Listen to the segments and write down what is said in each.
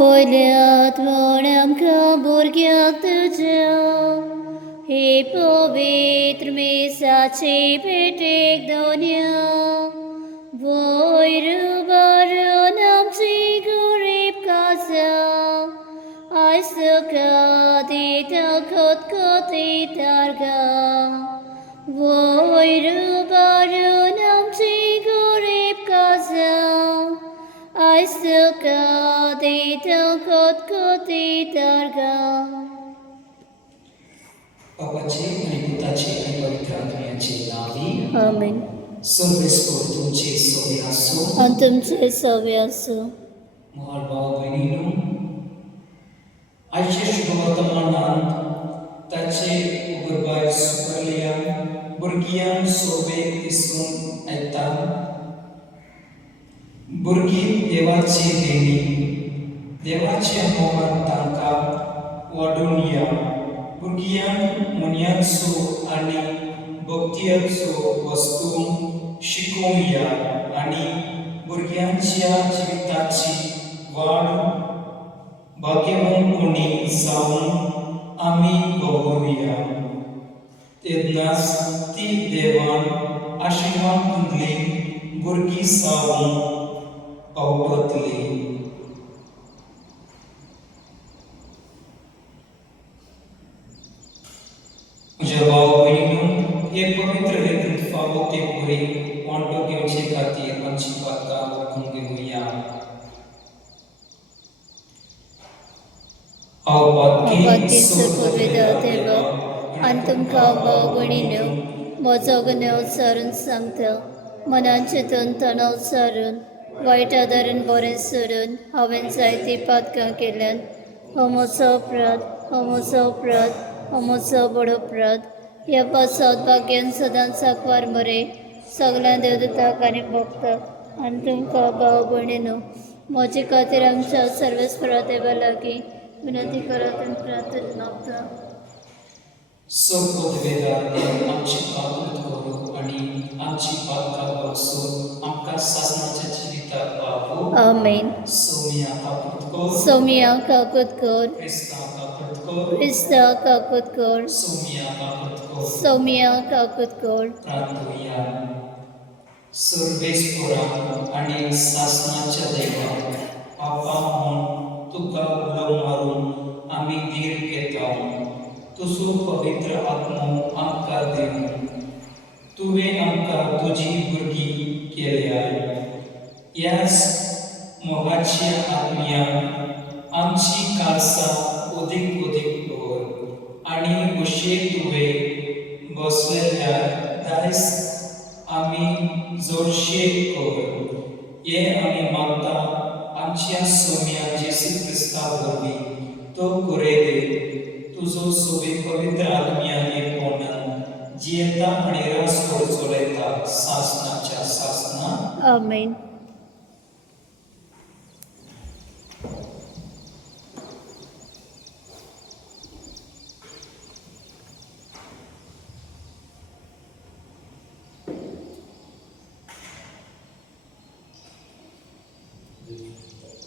पयल्यात म्हण आमकां भुरग्यांक तुज्या हे पवित्र मेसाचे भेटेक दोनया वयर बारून आमची गरीब काजा आयज तुका दिता खतखती तारगा वयर बारून आमची गरीब काजा आयज तुका दिता खतखती तारगा बापाचे आणि पुताचे आणि पवित्र आत्म्याचे नावी आमेन. सर्वेस्वर तुमचे सवे असो आणि तुमचे सवे असो. मोहर भाव बहिणीनो, आजच्या शुभवर्तमानात ताचे उगरबाय सुकरलिया भुरग्यांक सोबेक दिसून येता. भुरगीं देवाची देणी, देवाचे मोहन तांकां वाडून या. भुरग्यांक मन्याचो आनी भक्तीचो वस्तू शिकोवया आनी भुरग्यांच्या जिविताची वाड भाग्यवंतपणी जावन आमी भोगोवया. तेन्नाच ती देवान आशिर्वाद दिल्ली भुरगीं जावन पावतली. म्हज्या भाव भयणीनो, हे पवित्र हेतून फावो ते परी वांटो घेवचे खातीर आमची पातकां वळखून घेवया. हांव पातकी सुखविदा देवा आनी तुमकां भाव भयणीनो म्हजो गुन्यांव सारून सांगता. मनान चिंतून तणाव सारून वायट आदारान बरें सोडून हांवें जायतीं पातकां केल्यान हो म्हजो अपराध, हो म्हजो अपराध, हो म्हजो बडो अपराध. ह्या पासत भाग्यान सदांच सांकवार मरे सगळ्या देवदूतांक आनी भक्तांक आनी तुमकां भाव भयणीनो म्हजे खातीर आमच्या सर्वेस्परा देवा लागीं विनंती करात आनी प्रार्थना मागता. सपदवेदार आमची पातूत करूं आनी आमची पातकां बक्षून आमकां सासणाच्या जिविताक पावो. आमेन. सोमिया कापूत कर, सोमिया काकूत कर, क्रिस्ता कापूत कर, क्रिस्ता काकूत कर, सोमिया कापूत कर. सोमिया काकूत कर. प्रार्थया. सर्वेस्परा आनी सासणाच्या देवा, पापा म्हूण तुका उलो मारून आमी धीर घेता. तुजो पवित्र आत्मो आमकां दिवं. तुवें आमकां तुजी भुरगीं केल्याय. ह्याच मोगाच्या आत्म्यान आमची काळसां अदीक कर आनी अशें तुवें बसलेल्या दायज आमी जोडशेक कर. हें आमी मागता आमच्या सोम्या जेसू क्रिस्ता वरवीं तो कुरेदे तुजो सोबी पवित्र आत्म्यान एकपणान जियेता आनी रास चलयता सासणाच्या सासणां. आमेन.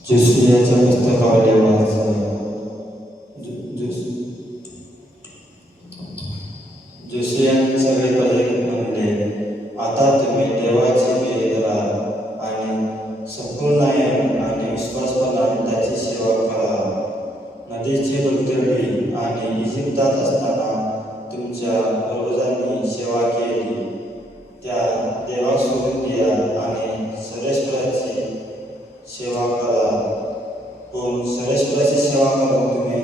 जोशियाच्या पुस्तकावले वाचन. जोशियाने सगळे प्रजेक म्हणले, आता तुम्ही देवाची भेट धरा आणि संपूर्णायन आणि विश्वासपणाने त्याची सेवा करा. नदीची उतरली आणि इजिप्तात असताना तुमच्या पूर्वजांनी सेवा केली त्या देवाक सोडून द्या आणि सर्वेश्वराची सेवा करा. पण सर्वेश्वराची सेवा करून तुम्ही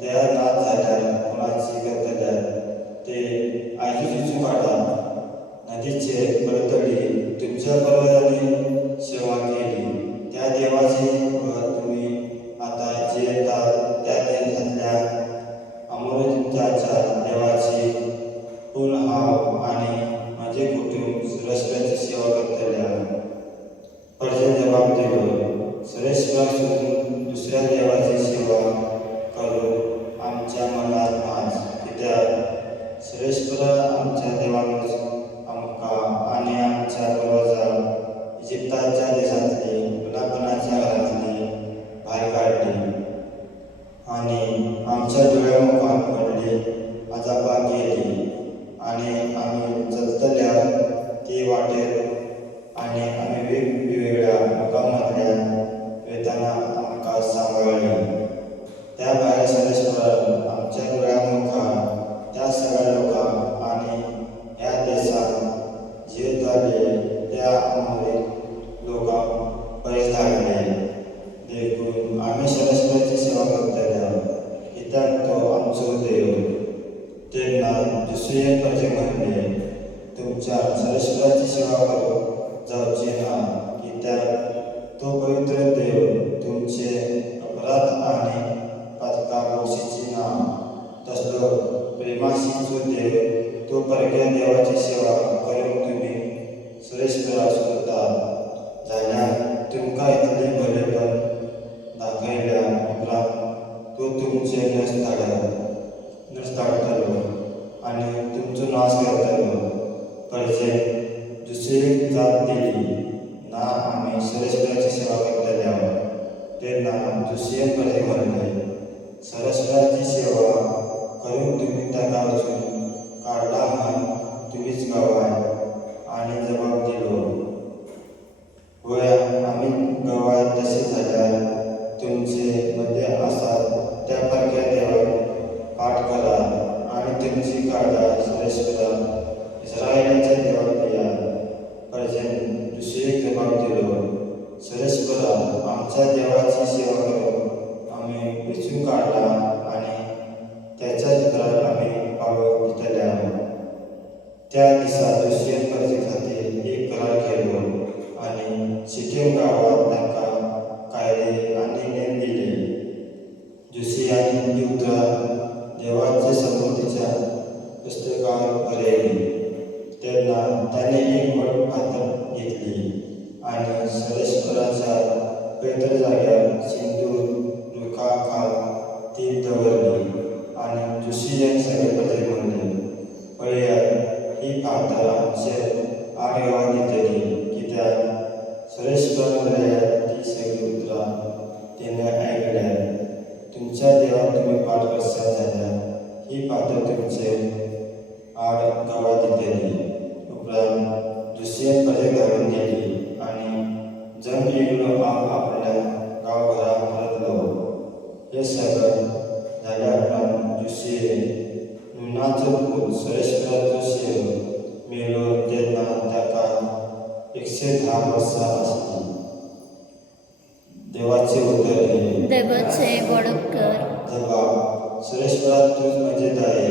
तयार नाच झाल्यार कोणाची करतल्यार ते आयजूच काढा. नदीचेर परतडी तुमच्या पूर्वजांनी सेवा केली त्या देवाची तुम्ही आता जियेतात त्या देशातल्या अमोरीताच्या देवाची. पूण हांव आनी म्हजे कुटुंब सर्वेश्वराची सेवा करतल्या. परजे जबाब दिलो, सर्वेश्वराक सोडून दुसऱ्या देवाची सेवा करून आमच्या मनात माज. कित्याक सर्वेश्वरा आमच्या देवानूच आमकां आनी आमच्या पूर्वजांक इजिप्ताच्या देशांतली गुलामपणाच्या घरांतली भायर काडली. आणि आमच्या डोळ्यामुखात पडले आजाबा गेली आणि आम्ही जलतल्या ती वाटेल आणि आम्ही वेगवेगळ्या लोकांमधल्या वेदना आमकां सांभाळली. त्या भायर सरेश्वरान आमच्या डोळ्यामुखार त्या सगळ्या लोकांक आणि ह्या देशांत जीव जाले त्या अमरीक लोकांक पयस धाडले. देखून आम्ही सरेश्वराची सेवा करतल्या कित्याक तो आमचो देव. तेन्ना दुसरे प्रजे म्हणले, तुमच्या सरेश्वराची सेवा करूंक जावची ना, कित्याक तो पवित्र देव तुमचे अपराध आनी पातकां बक्षिची ना. तसलो प्रेमाशीचो देव तो परक्या देवाची सेवा करूंक तुमी सरेश्वराक सोदतात जाल्यार तुमकां इतले भलेपण दाखयल्या उपरांत तो तुमचे नस धाडटलो आनी तुमचो नाश करतलो. परजे दुसरी जात दिली ना, आमी सरेश्वराची सेवा करतल्या. तेन्ना दुसरे परजे म्हणले, सरेश्वराची सेवा करूंक तुमी ताका वचून काडला म्हण तुमीच गवाय. आनी जबाब दिलो, होय आमी गवाय. तशें जाल्यार तुमचे मदें आसात त्या परक्या देवाक पाठ करात आनी तुमची काळजां सरेश्वराक इस्रायेलाच्या देवाक दियात. परजेन दुसरेक जबाब दिलो, सरेश्वरा, आमच्या देवाची सेवा करूंक आमी वेचून काडला आनी त्याच्या चित्राक आमी पावय दितल्या. त्या दिसा दुसरे परजे खातीर एक करार केलो आनी शिकेम गांवांत तांकां कायदे आनी नेम दिले. जुशी आनी युद्धां देवाचे संबंदीच्या पुस्तकांत बरयली. तेन्ना ताणें एक व्हड फातर घेतली आनी सरेश्वराच्या पवित्र जाग्यार सिंदूर रुखाखाल ती दवरली. आनी जोशियान सगळे प्रजे म्हणले, पळयात ही फातर आमचेर आडगांव दितली, कित्याक सरेश्वर म्हळ्यार ती सगळी उतरां तिणें आयकल्यात. तुमच्या देवाक तुमी पाठ करसात जाल्यार ही फातर तुमचेर आड गांवा दितली. उपरांत दुसरे प्रजे धाडून दिली आनी जण एकलो आपल्या गांवघरा परतलो. हे सगळें जाल्या उपरांत जुशे नुनाचो पूत सरेश्वराचो शेव मेलो तेन्ना ताका 110 वर्सां आसली. देवाचे उतर हे, देवाचे बडोपकार. जबाब, सरेश्वरा तूंच म्हजे दाय.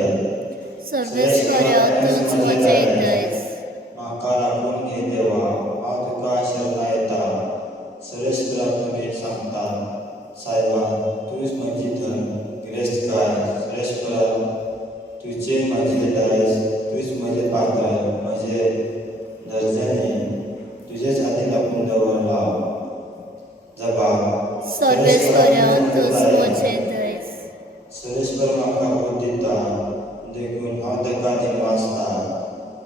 सर्वेश्वरा तूंच म्हजें दयस. म्हाका राखून घे देवा, हांव तुका शरणा येता. सरेश्वरा तुमी सांगता, सायबा तूंच म्हजी धन गिरेस्तकाय. सरेश्वरा तुजे म्हजे दायज, तूंच म्हजें पात्र, म्हजें दर्जने तुजेच हाती लापून दवरला. जबाब, सर्वेश्वरा तूंच म्हजें दयस. सरेश्वर म्हाका बोध दिता, देखून हांव ताका दिनवासता.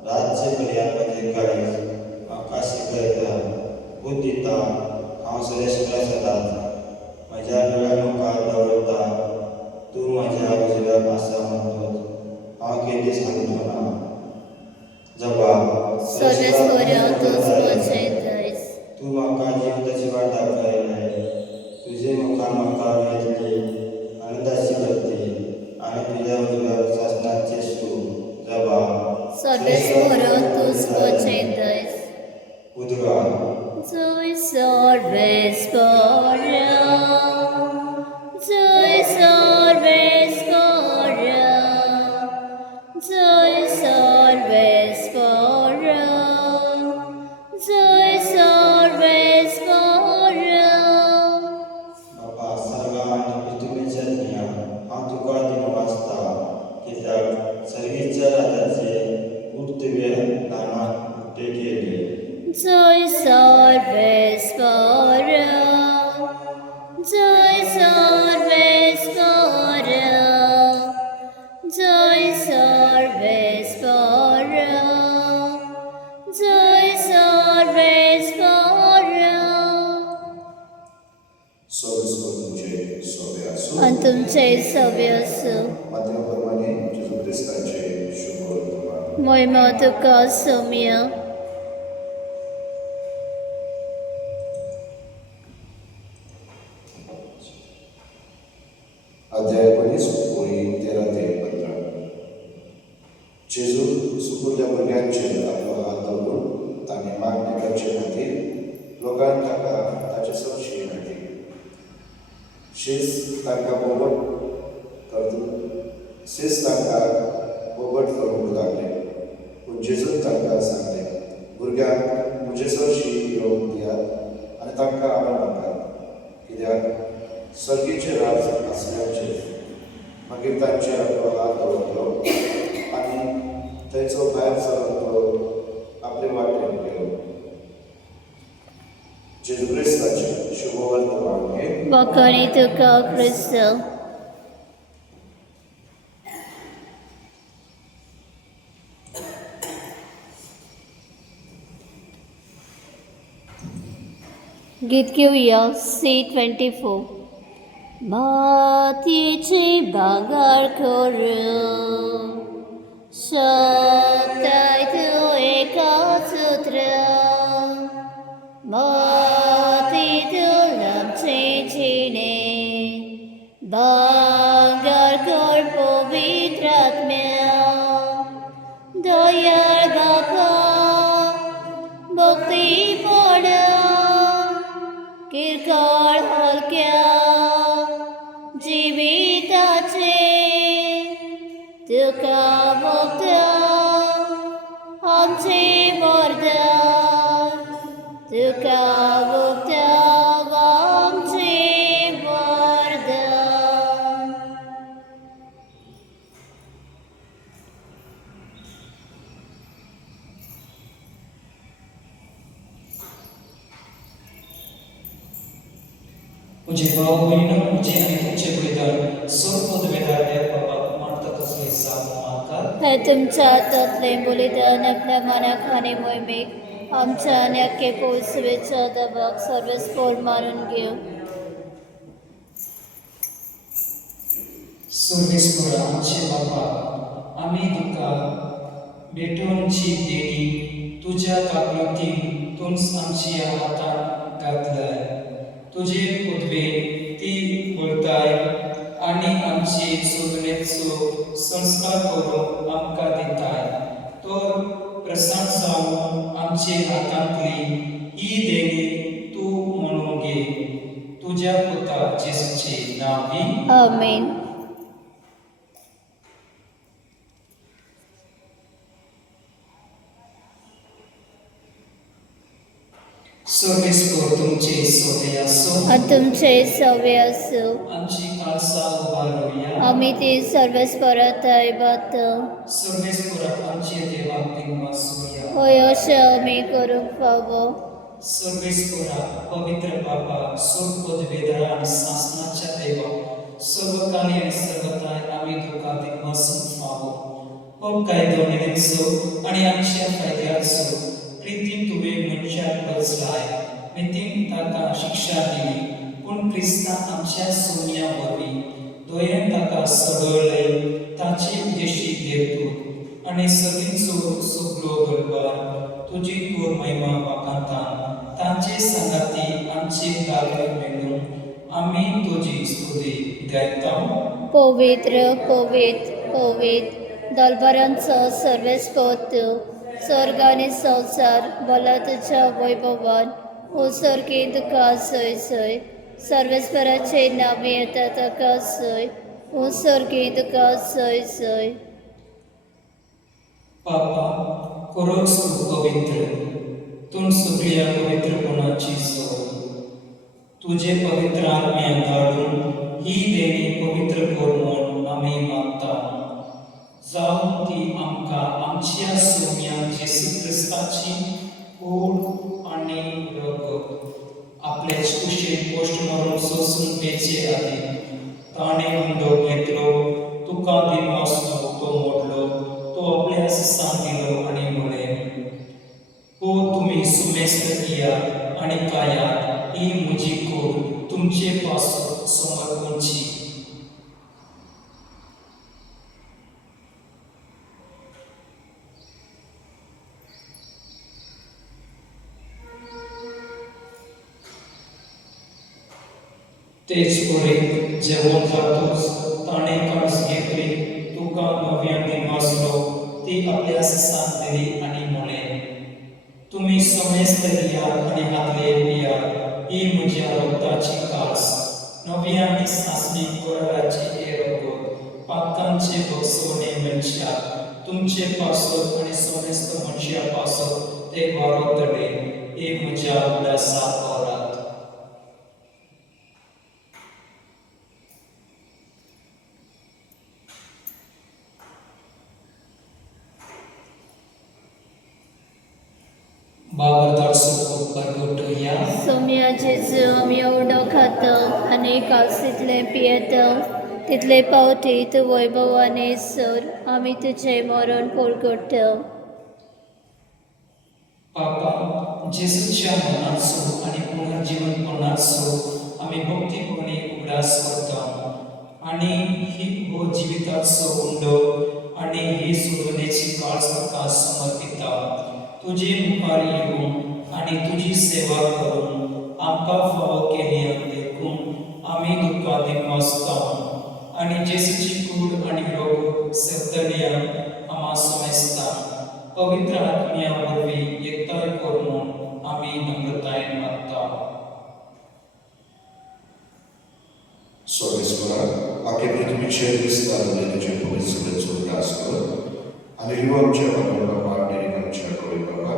राज्य पर्यंत म्हजें काळीज म्हाका शिकयता. बोध दिता, हांव सरेश्वरा सदांच म्हज्या दोळ्यामुखार दवरता. तूं म्हज्या उजव्याक आसा म्हणटच हांव केदीस हालचो ना. जबाब, सर्वेश्वरा तूंच म्हजें दयस. तूं म्हाका जिवंताची वाट दाखयले. तुजे मुखार म्हाका मेजली आनंदाची बत्ती आनी तुज्या उजव्याक शासनाचें सूख. जबाब, सर्वेश्वरा तूंच म्हजें दयस. उद्गार, जय सर्वेश्वरा, जय सर्वेश्वरा, जय सर्वेश्वरा. आणि तुमचे सव्य असो. माध्यमाप्रमाणे जेजू ख्रिस्ताचे शुभ वर्तमान. महिमा तुका सौम्य. अध्याय 22 ओळी 13 ते 15. जेजू सुपुर्ल्या भुरग्यांचेर आपलो हात दवरून तांणी मागणी करचे खातीर लोकांक ताका ताचे सरशी हाडली. शीस तांकां बोबट करूंक लागले. पूण जेजून तांकां सांगलें, भुरग्यांक म्हजे सरशी येवंक दियात आनी तांकां आडो नाकात, कित्याक सर्गीचे राज आसल्याचे. मागीर तांचेर आपलो हात दवरलो आनी थंयचो भायर सरून तो आपले वाटेन गेलो. जेजू क्रिस्ताचे शुभ वर्तमान. वखणी तुका ख्रिस्त. गीत घेऊया C24. मातयेचे भांगर करून सोदताय तूं एका सुत्रां. मातयेंतून आमचें जिणें भांगर कर पवित्र आत्म्या. दयाळ बापा भक्तीपणा किरकोळ हलक्या जिविताचे तुका भोगता आमचे वरदान. तुका भोगता आमचे वरदान. मुझे भाव बहिणो, मुझे आणि तुमचे बलिदान सर्वपद वेदाळ्या बाबा मानतात असले हिसाब मानतात. हे तुमच्या हातातले बलिदान आपल्या मनाखाने मोहिमेक आमच्या आणि अख्खे पोचवेच्या दबाक सर्वस्फोर मारून घेऊ. सर्वेस्परा आमचे बाबा, आम्ही तुका भेटोवची देणी तुझ्या काकुळतीन तुमस आमची हातांत घातलाय. तुझे पदवे ती बोलताय आणि आमचे सोदनेचो संस्कार करून आमकां दिताय. तर प्रसन्न जावन आमचे हातांतली ही देणी तूं म्हणून घे. तुझ्या पुता जेसूचे नांवी. आमेन. सर्वेस्पर तुमचे सोबे असो आणि तुमचे सव्य असो. आमची खालसा उभारूया. आम्ही ते सर्वस्परात ऐबत सर्वेस्परात आमचे देवाक दिनवासूया. होय अशें आमी करूंक फावो. सर्वेस्परा पवित्र बाबा सर्वपद वेदळा आणि शासनाच्या देवा सर्वकाळी आणि सर्वताय आम्ही तुका दिनवासूंक फावो. हो कायदो निवेचो आणि आमच्या फायद्याचो प्रितीन तुवें मनशाक बसलाय. नितीन ताका शिक्षा दिली, पूण क्रिस्तान आमच्या सोन्या वरवीं दोयेन ताका सडवलय. ताचे उद्देशी घेर तूं आनी सगळींचो सगळो दरबार तुजी कोर महिमा वाखातान तांचे सांगाती आमचे कार्य मेळून आमी तुजी स्तुती गायता. पवित्र पवित्र पवित्र दलबरांचो सर्वेस्पर तूं. स्वर्ग आनी संवसार भला तुज्या वैभवान ओसरकी तुका सय सय. सर्वेस्पराचे नावे येता ताका सय. ओसरकी तुका सय सय. पापा खरोच तूं पवित्र. तूं सगळ्या पवित्रपणाची सोय. तुझे पवित्र आत्म्या धाडून ही देणी पवित्र कर म्हूण आमी मागता. जावं ती आमकां आमच्या सोम्या जेसू क्रिस्ताची कूड आनी रगत आपल्याच कुशीन पोस्ट मारून सोसून पेचे आदी ताणें हुंडो घेतलो. तुका दिनवासलो तो मोडलो. तो आपल्यास सांगिलो आनी म्हळें, हो तुमी सुमेस्त कियात आनी कायात. ही म्हजी कूड तुमचे पासून समर्पणची. तेच पोरे जेवण खातोस ताणे कणस घेतली तुका नव्याने वाचलो ती आपल्यास सांगतली आणि मुळे तुम्ही समेस्त या आणि हातले पिया ही म्हज्या रक्ताची कास नव्याने सासणी कोराची एरगोत पाकांचे बसवणे मनशा तुमचे पासत आणि समेस्त मनशा पासत ते वारतले हे म्हज्या उदासा औरात बाबरदार सुखो परगोटया सोम्या जेजू आमी एवढो खातो आनी कालसीतले पियेतो तितले पावटी तूं वैभवाने सोर आमी तुझे मरण परगोटतो पापा जेसूच्या मनाचो आणि पुनर्जीवनपणाचो आमी भक्तीपणे उगडास करता आणि ही हो जिविताचो उंडो आणि ही सोडवण्याची काळज तुका समर्पिता तुझे मुखार येऊन आणि तुझी सेवा करून आमकां फावो केली देखून आमी तुका दिवसता आणि जेसूची कूड आणि रोग सत्तलिया आमा समेस्ता पवित्र आत्म्या वरवीं एकताय करून आमी नम्रतायेन मागता Sorrisora, anche per tu cieli stato nel cielo del suo casco, आणि युवांच्या बाबा अमेरिकनच्या कवी बाबा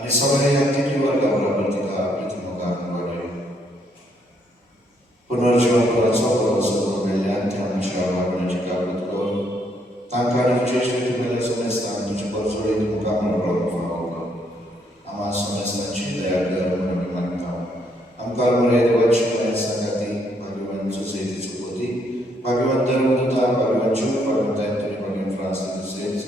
आणि सगळ्या तिथीवर गावाला तिला प्रतिमोगान वाढले पुनर्जीवनाचा प्रवास मिळाल्या त्यांच्या वागण्याची काबीत करून तांकाने विशेष मेले समस्तान तुझी परसोडी मुकाम प्रभाव आम्हा समस्तांची दया कर म्हणून मानता आमकां मरे देवाची संगती भगवान सोसायटी चुकोती भगवान धर्मदूता भगवान चूक भगवान तरी भगवान फ्रांसिस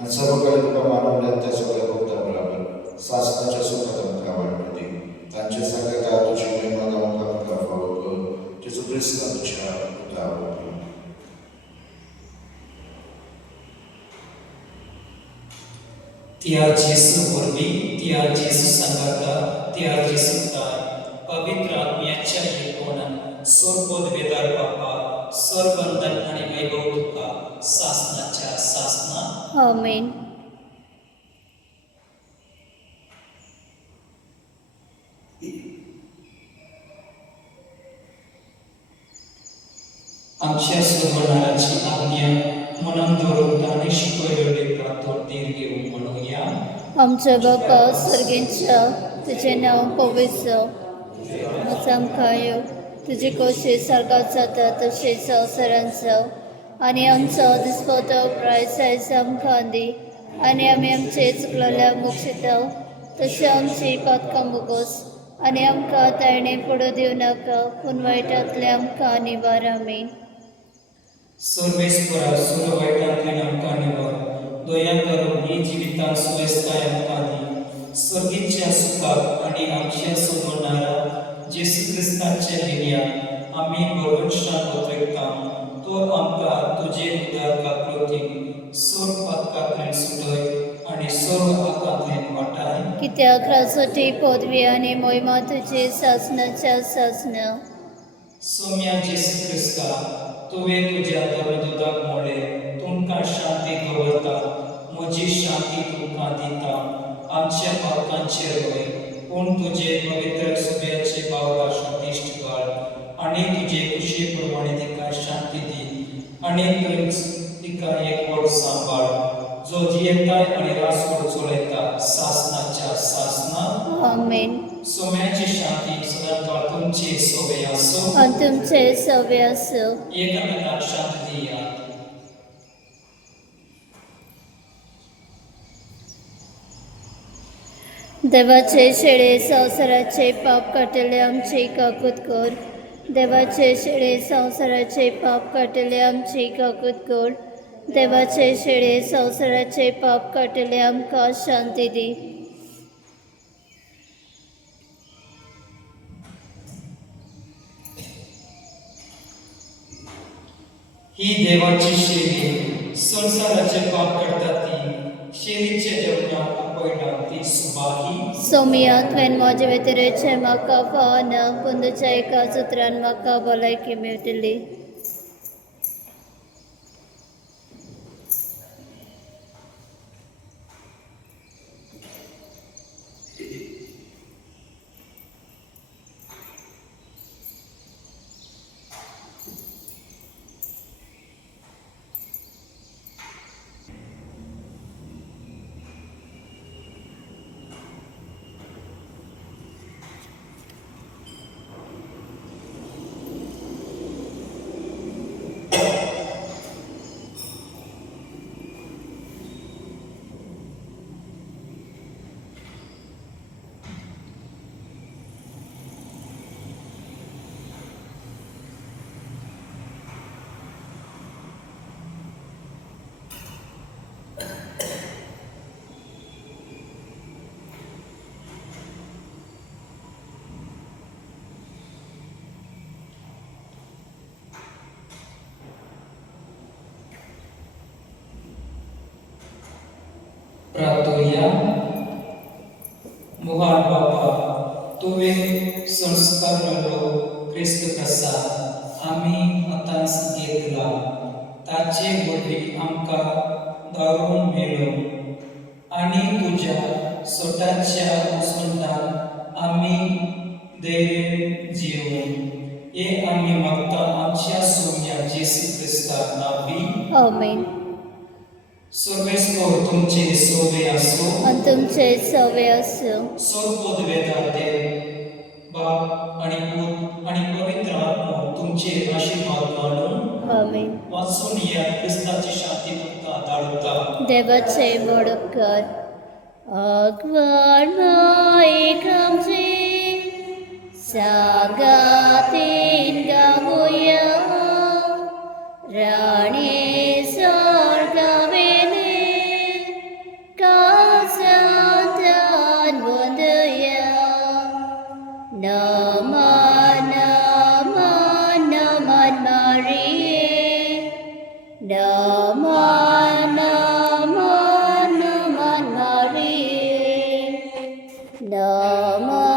आणि सर्व काही तुका मानवल्या त्या सगळ्या भक्ताबरोबर शासनाच्या सुखात आमकां वाडटली तांचे संगता तुझी महिमा आमकां फावो कर जेजू ख्रिस्त तुझ्या पुता त्या जेसू वरवीं त्या जेसू संगाता त्या जेसू ताय पवित्र आत्म्याच्या येकोणान सोरपोद वेदार बापा सरबंधन आणि वैभव तुका सासनाच्या सासना आमेन आमच्या सोडवणाराची आज्ञा मनान दवरून ताणे शिकवलेले प्रार्थना दीर घेऊन म्हणूया आमच्या बापा सर्गेंच्या तुझे नाव पवित्र आमकां येव तुझे कशें सर्गात जाता तशें संवसारांत जावं आनी आमचो दिसपतो प्रायस आयज आमकां दी आनी आमी आमचे चुकलेल्या मोक्षिता तशें आमची पातकां मुगोस आनी आमकां ताळणे पडू दिवं नाका पूण वायटांतले आमकां निवार आमीन सर्वेस्परा सुर वायटांतल्यान आमकां निवार दया करून ही जिवितांत सुवेस्ताय आमकां दी स्वर्गीच्या सुखाक आनी आमच्या सोदवणारा जेसू क्रिस्ताचे विनयान आमी भरवंशान उतरता तो आमकां तुजे उदार काकृती सोर पातकांतल्यान सुटय आनी सोर आकांतल्यान वाटाय कित्याक राजवटी पदवी आनी मोहिमा तुजे सासनाच्या सासना सोम्या जेसू क्रिस्ता तुवें तुज्या धर्मदूताक म्हणले तुमकां शांती दवरता म्हजी शांती तुमकां दिता आमच्या पावकांचेर रोय पूण तुजे पवित्र सुबेचे बावकाशां दिश्ट घाल आनी तुजे खुशी प्रमाणे तिका शांती दी आनी थंयच तिका एकवट सांबाळ जो जियेताय आनी रासवड चलयता सासनाच्या सासना आमेन सोम्याची शांती सदांकाळ तुमची सोबे आसो आनी तुमचे सवे आसो एकामेकांक शांती दिया देवाचे शेळे संवसाराचे पाप काटले आमची काकूत कर देवाचे शेळे संवसाराचे पाप काटले आमची काकूत कर देवाचे शेळे संवसाराचे पाप काटले आमकां शांती दी ही देवाची शेली संसाराचे पाप करता ती शेलीचे जेवणाक pagkapoy ti subahi. Somiat wen mojivetirece makapana punducai kasutran makabalai kimutili. Pratuya Muhan Bapa tuwe संस्कारलो ख्रिस्त कसा आम्ही आतां घेतला ताचे वडील आमकां दारून मेलो आणि तुझ्या स्वताच्या उसंतान आम्ही धैर्य जीवन हे आम्ही मागता आमच्या सोम्या जेसू ख्रिस्ता नावी Amen. सर्वेस्वर तुमचे सोवे असो Antumche saveyasu. सोबोध वेदाते बाप आणि पूत आणि पवित्र आत्मा तुमचे आशीर्वाद मानून Amen. वाचून या ख्रिस्ताची शांती तुमका धाडता Devache modukar. Akbar maikamji. Sagatin gamuya. Rani sargavene. Kasatan bundaya. Naman naman naman Marie. Naman naman naman Marie. Naman